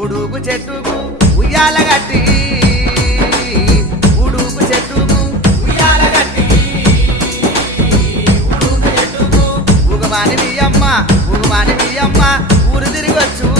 ఉడుగు చెట్టుకు ఉయ్యాల గట్టి ఉడుగు చెట్టుకు ఉయ్యాల గట్టి ఉడుగు చెట్టుకు ఉగమాని అమ్మ ఊరు తిరిగొచ్చు